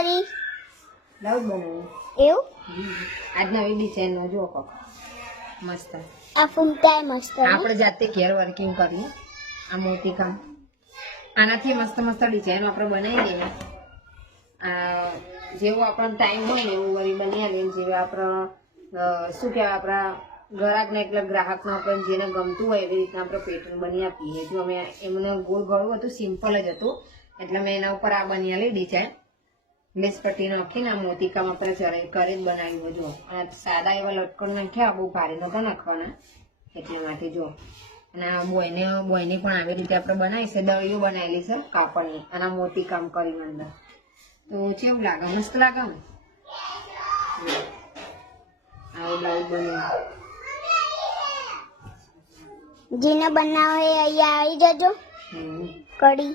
કરી બ્લાઉઝ બનાવ્યું એવું આજ નવી ડિઝાઇન નો જો કોક મસ્ત આ ફૂમતાય મસ્ત હે. આપણે જાતે ઘેર વર્કિંગ કરીએ આ મોતી કામ આનાથી મસ્ત મસ્ત ડિઝાઇન આપણે બનાવી દઈએ આ જેવું આપણને ટાઈમ હોય ને એવું વળી બની આવીએ જેવું આપણે શું કહેવાય આપણા ગ્રાહકને એટલે ગ્રાહકને આપણે જેને ગમતું હોય એવી રીતના આપણે પેટર્ન બની આપીએ જો અમે એમને ગોળ ગળું હતું સિમ્પલ જ હતું એટલે મેં એના ઉપર આ બની આલી ડિઝાઇન લેસ પટ્ટી નાખીને આ મોતીકામ આપણે ચરે કરી જ બનાવ્યું જો અને સાદા એવા લટકણ નાખ્યા બહુ ભારે નતા નાખવાના એટલા માટે જો અને આ બોયની પણ આવી રીતે આપણે બનાવી છે દળીઓ બનાવેલી છે કાપડની અને આ મોતીકામ કરીને અંદર તો કેવું લાગે મસ્ત લાગે ને આવું બ્લાઉઝ બન્યું જેને બનાવે એ અહીંયા આવી જજો કડી